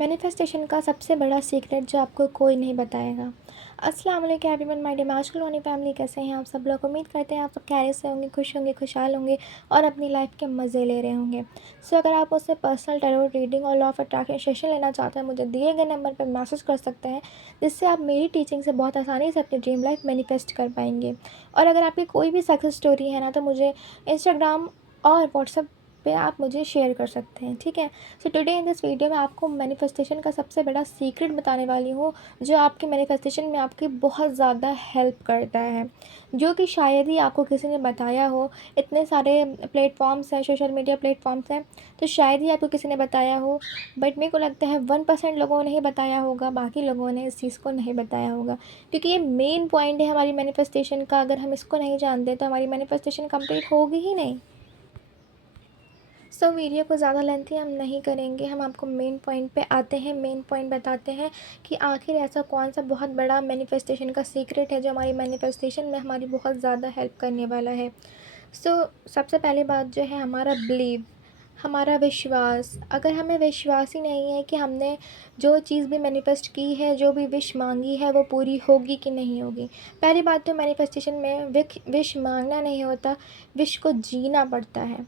Manifestation का सबसे बड़ा सीक्रेट जो आपको कोई नहीं बताएगा। अस्सलाम वालेकुम एवरीवन, माय डियर माशाअल्लाह वाली फैमिली, कैसे हैं आप सब लोग। उम्मीद करते हैं आप सब खैरियत से होंगे, खुश होंगे, खुशहाल होंगे और अपनी लाइफ के मज़े ले रहे होंगे। अगर आप मुझसे पर्सनल टैरो रीडिंग और लॉ ऑफ अट्रैक्शन सेशन लेना चाहते हैं, मुझे दिए गए नंबर पर मैसेज कर सकते हैं, जिससे आप मेरी टीचिंग से बहुत आसानी से अपनी ड्रीम लाइफ मैनिफेस्ट कर पाएंगे। और अगर आपकी कोई भी सक्सेस स्टोरी है ना, तो मुझे इंस्टाग्राम और व्हाट्सएप पे आप मुझे शेयर कर सकते हैं, ठीक है। So today in this video में आपको मैनिफेस्टेशन का सबसे बड़ा सीक्रेट बताने वाली हूँ, जो आपके मैनिफेस्टेशन में आपकी बहुत ज़्यादा हेल्प करता है, जो कि शायद ही आपको किसी ने बताया हो। इतने सारे प्लेटफॉर्म्स हैं, सोशल मीडिया प्लेटफॉर्म्स हैं, तो शायद ही आपको किसी ने बताया हो। बट मेरे को लगता है 1% लोगों ने ही बताया होगा, बाकी लोगों ने इस चीज़ को नहीं बताया होगा, क्योंकि ये मेन पॉइंट है हमारी मैनिफेस्टेशन का। अगर हम इसको नहीं जानते तो हमारी मैनिफेस्टेशन कंप्लीट होगी ही नहीं। वीडियो को ज़्यादा लेंथी हम नहीं करेंगे, हम आपको मेन पॉइंट पे आते हैं, मेन पॉइंट बताते हैं कि आखिर ऐसा कौन सा बहुत बड़ा मैनिफेस्टेशन का सीक्रेट है जो हमारी मैनिफेस्टेशन में हमारी बहुत ज़्यादा हेल्प करने वाला है। सबसे पहली बात जो है हमारा बिलीव, हमारा विश्वास। अगर हमें विश्वास ही नहीं है कि हमने जो चीज़ भी मैनिफेस्ट की है, जो भी विश मांगी है, वो पूरी होगी कि नहीं होगी। पहली बात तो मैनिफेस्टेशन में विश मांगना नहीं होता, विश को जीना पड़ता है।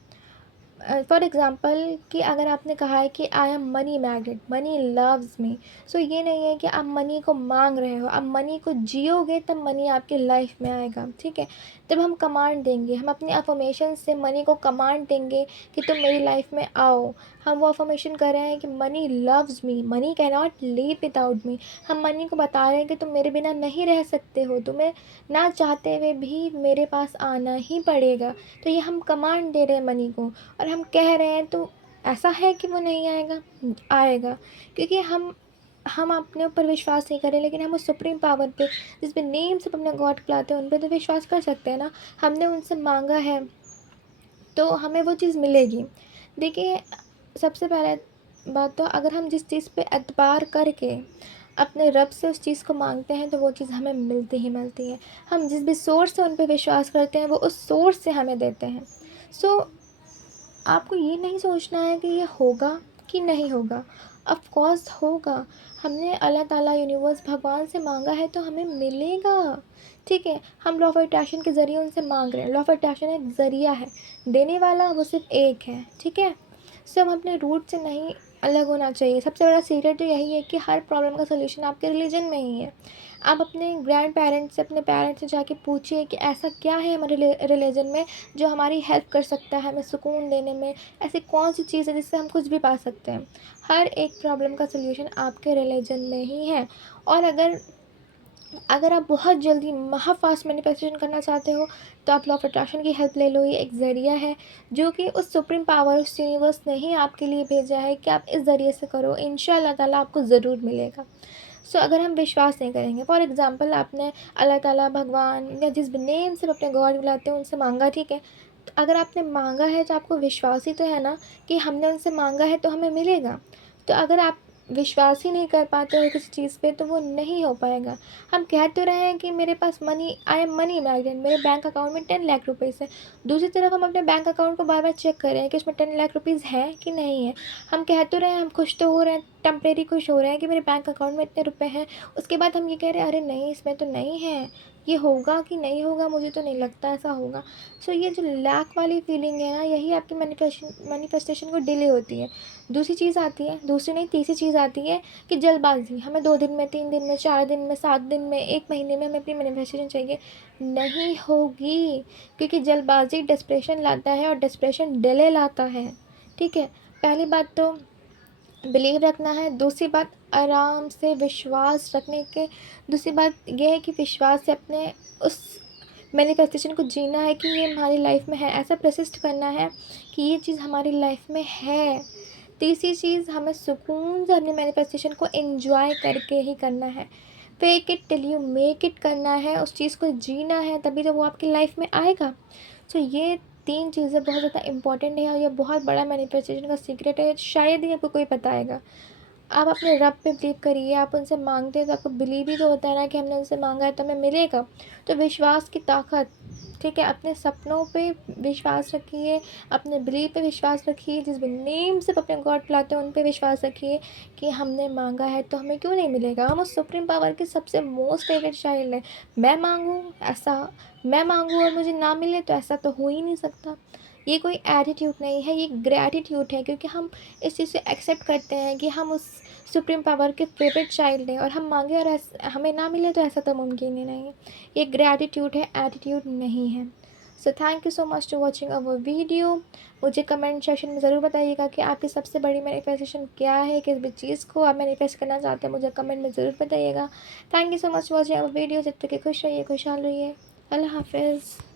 फॉर एग्ज़ाम्पल कि अगर आपने कहा है कि आई am money magnet, money loves me, ये नहीं है कि आप मनी को मांग रहे हो, आप मनी को जियोगे तब मनी आपकी लाइफ में आएगा, ठीक है। तब हम कमांड देंगे, हम अपनी अफर्मेशन से मनी को कमांड देंगे कि तुम मेरी लाइफ में आओ। हम वो अफर्मेशन कर रहे हैं कि money loves me, money can not live without me. हम मनी को बता रहे हैं कि तुम मेरे बिना नहीं रह सकते हो, तुम्हें ना चाहते हुए भी मेरे पास आना ही पड़ेगा। तो ये हम कमांड दे रहे हैं मनी को, और हम कह रहे हैं, तो ऐसा है कि वो नहीं आएगा, आएगा। क्योंकि हम अपने ऊपर विश्वास नहीं करें, लेकिन हम उस सुप्रीम पावर पे, जिस पे नेम से अपने गॉड बुलाते हैं, उन पे तो विश्वास कर सकते हैं ना। हमने उनसे मांगा है तो हमें वो चीज़ मिलेगी। देखिए, सबसे पहले बात तो, अगर हम जिस चीज़ पे एतबार करके अपने रब से उस चीज़ को मांगते हैं, तो वो चीज़ हमें मिलती ही मिलती है। हम जिस भी सोर्स से उन पे विश्वास करते हैं, वो उस सोर्स से हमें देते हैं। सो आपको ये नहीं सोचना है कि ये होगा कि नहीं होगा। ऑफ कोर्स होगा। हमने अल्लाह ताला, यूनिवर्स, भगवान से मांगा है तो हमें मिलेगा, ठीक है। हम लॉ ऑफ अट्रैक्शन के ज़रिए उनसे मांग रहे हैं। लॉ ऑफ अट्रैक्शन एक ज़रिया है, देने वाला वो सिर्फ एक है, ठीक है। हम अपने रूट से नहीं अलग होना चाहिए। सबसे बड़ा सीक्रेट तो यही है कि हर प्रॉब्लम का सोल्यूशन आपके रिलीजन में ही है। आप अपने ग्रैंड पेरेंट्स से, अपने पेरेंट्स से जाके पूछिए कि ऐसा क्या है हमारे रिलीजन में जो हमारी हेल्प कर सकता है हमें सुकून देने में। ऐसी कौन सी चीज़ है जिससे हम कुछ भी पा सकते हैं। हर एक प्रॉब्लम का सोल्यूशन आपके रिलीजन में ही है। और अगर आप बहुत जल्दी महा फास्ट मैनिफेस्टेशन करना चाहते हो, तो आप लॉ ऑफ अट्रैक्शन की हेल्प ले लो। ये एक ज़रिया है जो कि उस सुप्रीम पावर, उस यूनिवर्स ने ही आपके लिए भेजा है कि आप इस ज़रिए से करो, इंशाअल्लाह ताला आपको ज़रूर मिलेगा। अगर हम विश्वास नहीं करेंगे, फॉर एग्ज़ाम्पल आपने अल्लाह ताला, भगवान या जिस भी नेम से अपने गॉड बुलाते हैं उनसे मांगा, ठीक है। तो अगर आपने मांगा है तो आपको विश्वास ही तो है ना कि हमने उनसे मांगा है तो हमें मिलेगा। तो अगर आप विश्वास ही नहीं कर पाते हो किसी चीज़ पे, तो वो नहीं हो पाएगा। हम कह तो रहे हैं कि मेरे पास money, I am money magnet, मेरे बैंक अकाउंट में 10 लाख रुपीज़ है। दूसरी तरफ हम अपने बैंक अकाउंट को बार बार चेक कर रहे हैं कि उसमें 10 लाख रुपीज़ है कि नहीं है। हम कह तो रहे हैं, हम खुश तो हो रहे हैं, टेम्परेरी खुश हो रहे हैं कि मेरे बैंक अकाउंट में इतने रुपए हैं। उसके बाद हम ये कह रहे हैं, अरे नहीं, इसमें तो नहीं है, ये होगा कि नहीं होगा, मुझे तो नहीं लगता ऐसा होगा। ये जो लैक वाली फीलिंग है ना, यही आपकी मैनिफेस्टेशन को डिले होती है। दूसरी चीज़ आती है, दूसरी नहीं तीसरी चीज़ आती है कि जल्दबाजी। हमें 2 दिन में, 3 दिन में, 4 दिन में, 7 दिन में, 1 महीने में हमें अपनी मैनिफेस्टेशन चाहिए। नहीं होगी, क्योंकि जल्दबाजी डिस्प्रेशन लाता है और डिस्प्रेशन डिले लाता है, ठीक है। पहली बात तो बिलीव रखना है। दूसरी बात, आराम से विश्वास रखने के, दूसरी बात ये है कि विश्वास से अपने उस मैनिफेस्टेशन को जीना है कि ये हमारी लाइफ में है, ऐसा प्रसिस्ट करना है कि ये चीज़ हमारी लाइफ में है। तीसरी चीज़, हमें सुकून से अपनी मैनिफेस्टेशन को एंजॉय करके ही करना है। Fake it till you make it करना है, उस चीज़ को जीना है, तभी तो वो आपकी लाइफ में आएगा। ये 3 चीज़ें बहुत ज़्यादा इंपॉर्टेंट है, और ये बहुत बड़ा मैनिफेस्टेशन का सीक्रेट है, शायद ही आपको कोई बताएगा। आप अपने रब पे बिलीव करिए, आप उनसे मांगते हैं तो आपको बिलीव ही तो होता है ना कि हमने उनसे मांगा है तो हमें मिलेगा। तो विश्वास की ताकत, ठीक है, अपने सपनों पे विश्वास रखिए, अपने बिलीव पे विश्वास रखिए, जिस भी नेम से आप अपने गॉड बुलाते हैं उन पे विश्वास रखिए कि हमने मांगा है तो हमें क्यों नहीं मिलेगा। हम उस सुप्रीम पावर के सबसे मोस्ट फेवरेट चाइल्ड हैं। मैं मांगूँ और मुझे ना मिले तो ऐसा तो हो ही नहीं सकता। ये कोई एटीट्यूड नहीं है, ये ग्रैटिट्यूड है, क्योंकि हम इस चीज़ से एक्सेप्ट करते हैं कि हम उस सुप्रीम पावर के फेवरेट चाइल्ड हैं और हम मांगे और हमें ना मिले तो ऐसा तो मुमकिन ही नहीं है। ये ग्रैटिट्यूड है, एटीट्यूड नहीं है। So thank you so much to watching our video. मुझे कमेंट सेक्शन में ज़रूर बताइएगा कि आपकी सबसे बड़ी मैनिफेस्टेशन क्या है, किस भी चीज़ को आप मैनिफेस्ट करना चाहते हैं, मुझे कमेंट में ज़रूर बताइएगा। Thank you so much for watching our video. जब तक कि खुश रहिए, खुशहाल रहिए। अल्लाह हाफिज़।